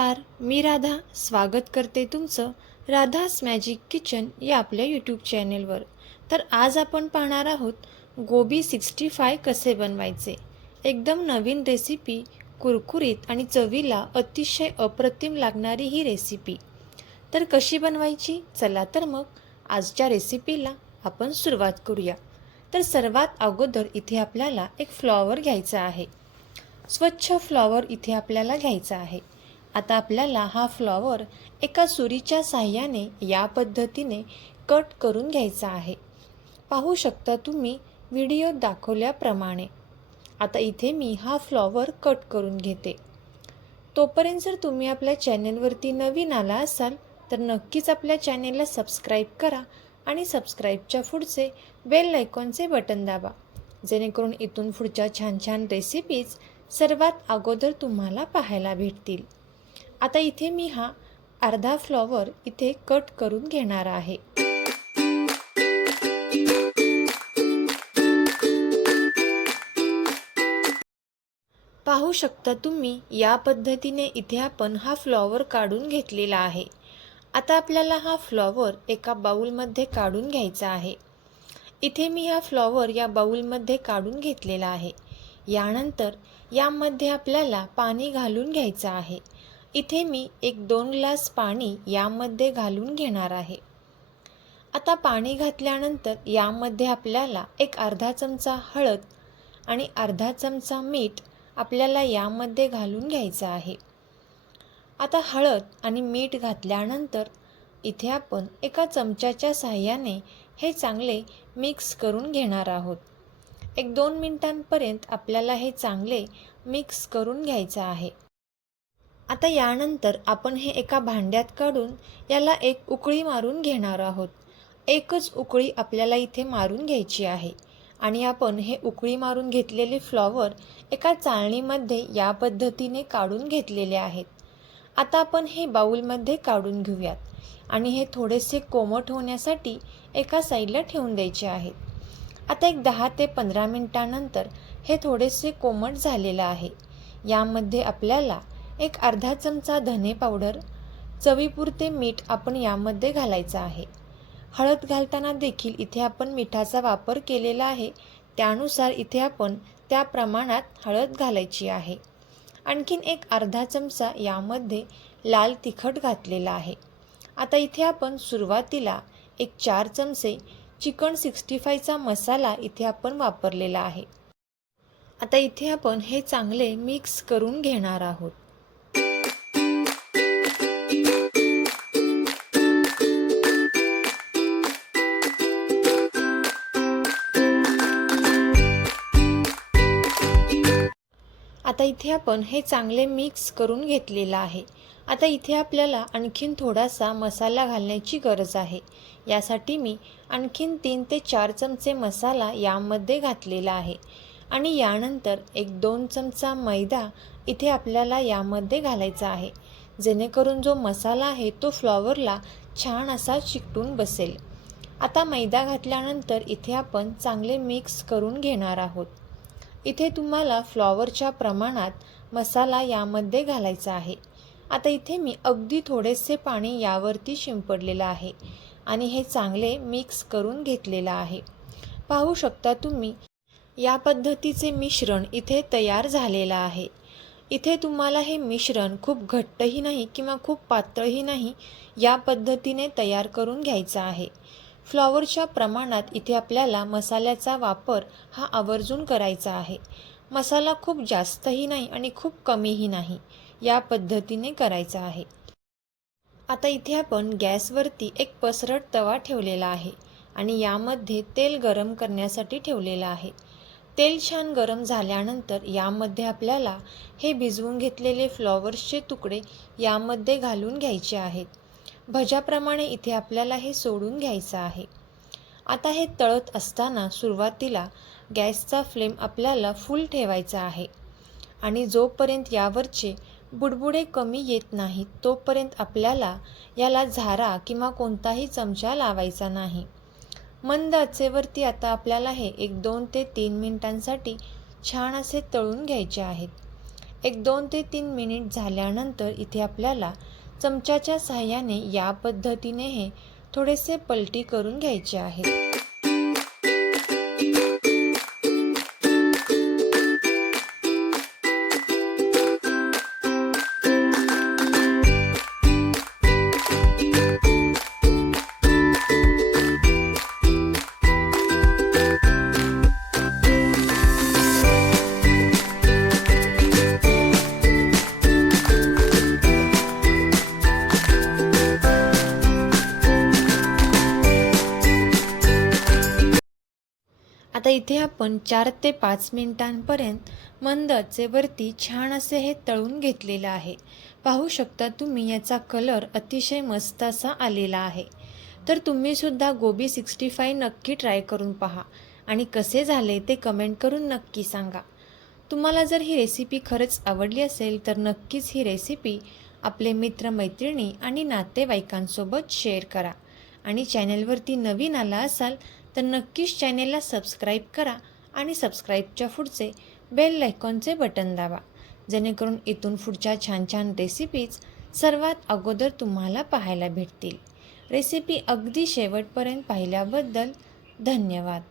नमस्कार मी राधा. स्वागत करते तुमचं राधास मॅजिक किचन या आपल्या यूट्यूब चॅनेलवर तर आज आपण पाहणार आहोत गोबी सिक्स्टी फाय कसे बनवायचे? एकदम नवीन रेसिपी कुरकुरीत आणि चवीला अतिशय अप्रतिम लागणारी ही रेसिपी तर कशी बनवायची? चला तर मग आजच्या रेसिपीला आपण सुरुवात करूया. तर सर्वात अगोदर इथे आपल्याला एक फ्लॉवर घ्यायचा आहे. स्वच्छ फ्लॉवर इथे आपल्याला घ्यायचा आहे. आता आपल्याला हा फ्लॉवर एका सुरीच्या साह्याने या पद्धतीने कट करून घ्यायचा आहे. पाहू शकता तुम्ही व्हिडिओ दाखवल्याप्रमाणे. आता इथे मी हा फ्लॉवर कट करून घेते. तोपर्यंत जर तुम्ही आपल्या चॅनेलवरती नवीन आला असाल तर नक्कीच आपल्या चॅनेलला सबस्क्राईब करा आणि सबस्क्राईबच्या पुढचे बेल आयकॉनचे बटन दाबा. जेणेकरून इथून पुढच्या छान छान रेसिपीज सर्वात अगोदर तुम्हाला पाहायला भेटतील. आता इथे मी हा अर्धा फ्लॉवर इथे कट करून घेणार आहे. पाहू शकता तुम्ही या पद्धतीने इथे आपण हा फ्लॉवर काढून घेतलेला आहे. आता आपल्याला हा फ्लॉवर एका बाउलमध्ये काढून घ्यायचा आहे. इथे मी हा फ्लॉवर या बाउलमध्ये काढून घेतलेला आहे. यानंतर यामध्ये आपल्याला पाणी घालून घ्यायचं आहे. इथे मी एक दोन ग्लास पाणी यामध्ये घालून घेणार आहे. आता पाणी घातल्यानंतर यामध्ये आपल्याला एक अर्धा चमचा हळद आणि अर्धा चमचा मीठ आपल्याला यामध्ये घालून घ्यायचं आहे. आता हळद आणि मीठ घातल्यानंतर इथे आपण एका चमच्याच्या साह्याने हे चांगले मिक्स करून घेणार आहोत. एक दोन मिनटांपर्यंत आपल्याला हे चांगले मिक्स करून घ्यायचं आहे. आता यानंतर आपण हे एका भांड्यात काढून याला एक उकळी मारून घेणार आहोत. एकच उकळी आपल्याला इथे मारून घ्यायची आहे. आणि आपण हे उकळी मारून घेतलेले फ्लॉवर एका चाळणीमध्ये या पद्धतीने काढून घेतलेले आहेत. आता आपण हे बाऊलमध्ये काढून घेऊयात. आणि हे थोडेसे कोमट होण्यासाठी एका साईडला ठेवून द्यायचे आहेत. आता एक दहा ते पंधरा मिनटानंतर हे थोडेसे कोमट झालेलं आहे. यामध्ये आपल्याला एक अर्धा चमचा धने पावडर चवीपुरते मीठ आपण यामध्ये घालायचं आहे. हळद घालताना देखील इथे आपण मिठाचा वापर केलेला आहे. त्यानुसार इथे आपण त्या प्रमाणात हळद घालायची आहे. आणखीन एक अर्धा चमचा यामध्ये लाल तिखट घातलेला आहे. आता इथे आपण सुरुवातीला एक चार चमचे चिकन सिक्स्टी फायचा मसाला इथे आपण वापरलेला आहे. आता इथे आपण हे चांगले मिक्स करून घेणार आहोत. आता इथे आपण हे चांगले मिक्स करून घेतलेलं आहे. आता इथे आपल्याला आणखीन थोडासा मसाला घालण्याची गरज आहे. यासाठी मी आणखीन तीन ते चार चमचे मसाला यामध्ये घातलेला आहे. आणि यानंतर एक दोन चमचा मैदा इथे आपल्याला यामध्ये घालायचा आहे. जेणेकरून जो मसाला आहे तो फ्लॉवरला छान असा चिकटून बसेल. आता मैदा घातल्यानंतर इथे आपण चांगले मिक्स करून घेणार आहोत. इथे तुम्हाला फ्लॉवरच्या प्रमाणात मसाला यामध्ये घालायचा आहे. आता इथे मी अगदी थोडेसे पाणी यावरती शिंपडलेलं आहे आणि हे चांगले मिक्स करून घेतलेलं आहे. पाहू शकता तुम्ही या पद्धतीचे मिश्रण इथे तयार झालेलं आहे. इथे तुम्हाला हे मिश्रण खूप घट्टही नाही किंवा खूप पातळही नाही या पद्धतीने तयार करून घ्यायचं आहे. फ्लॉवरच्या प्रमाणात इथे आपल्याला मसाल्याचा वापर हा आवर्जून करायचा आहे. मसाला खूप जास्तही नाही आणि खूप कमीही नाही या पद्धतीने करायचा आहे. आता इथे आपण गॅसवरती एक पसरट तवा ठेवलेला आहे आणि यामध्ये तेल गरम करण्यासाठी ठेवलेलं आहे. तेल छान गरम झाल्यानंतर यामध्ये आपल्याला हे भिजवून घेतलेले फ्लॉवर्सचे तुकडे यामध्ये घालून घ्यायचे आहेत. भज्याप्रमाणे इथे आपल्याला हे सोडून घ्यायचं आहे. आता हे तळत असताना सुरुवातीला गॅसचा फ्लेम आपल्याला फुल ठेवायचा आहे आणि जोपर्यंत यावरचे बुडबुडे कमी येत नाहीत तोपर्यंत आपल्याला याला झारा किंवा कोणताही चमचा लावायचा नाही. मंद आचेवरती आता आपल्याला हे एक दोन ते तीन मिनिटांसाठी छान असे तळून घ्यायचे आहेत. एक दोन ते तीन मिनिट झाल्यानंतर इथे आपल्याला चमच्याच्या सहाय्याने या पद्धतीने हे थोडेसे पलटी करून घ्यायचे आहे. आता इथे आपण चार ते पाच मिनिटांपर्यंत मंद आचेवरती छान असे हे तळून घेतलेलं आहे. पाहू शकता तुम्ही याचा कलर अतिशय मस्त असा आलेला आहे. तर तुम्हीसुद्धा गोबी सिक्स्टी फाय नक्की ट्राय करून पहा. आणि कसे झाले ते कमेंट करून नक्की सांगा. तुम्हाला जर ही रेसिपी खरंच आवडली असेल तर नक्कीच ही रेसिपी आपले मित्रमैत्रिणी आणि नातेवाईकांसोबत शेअर करा. आणि चॅनेलवरती नवीन आला असाल तर नक्कीच चॅनेलला सबस्क्राईब करा आणि सबस्क्राईबच्या पुढचे बेल लायकॉनचे बटन दाबा. जेणेकरून इथून पुढच्या छान छान रेसिपीज सर्वात अगोदर तुम्हाला पाहायला भेटतील. रेसिपी अगदी शेवटपर्यंत पाहिल्याबद्दल धन्यवाद.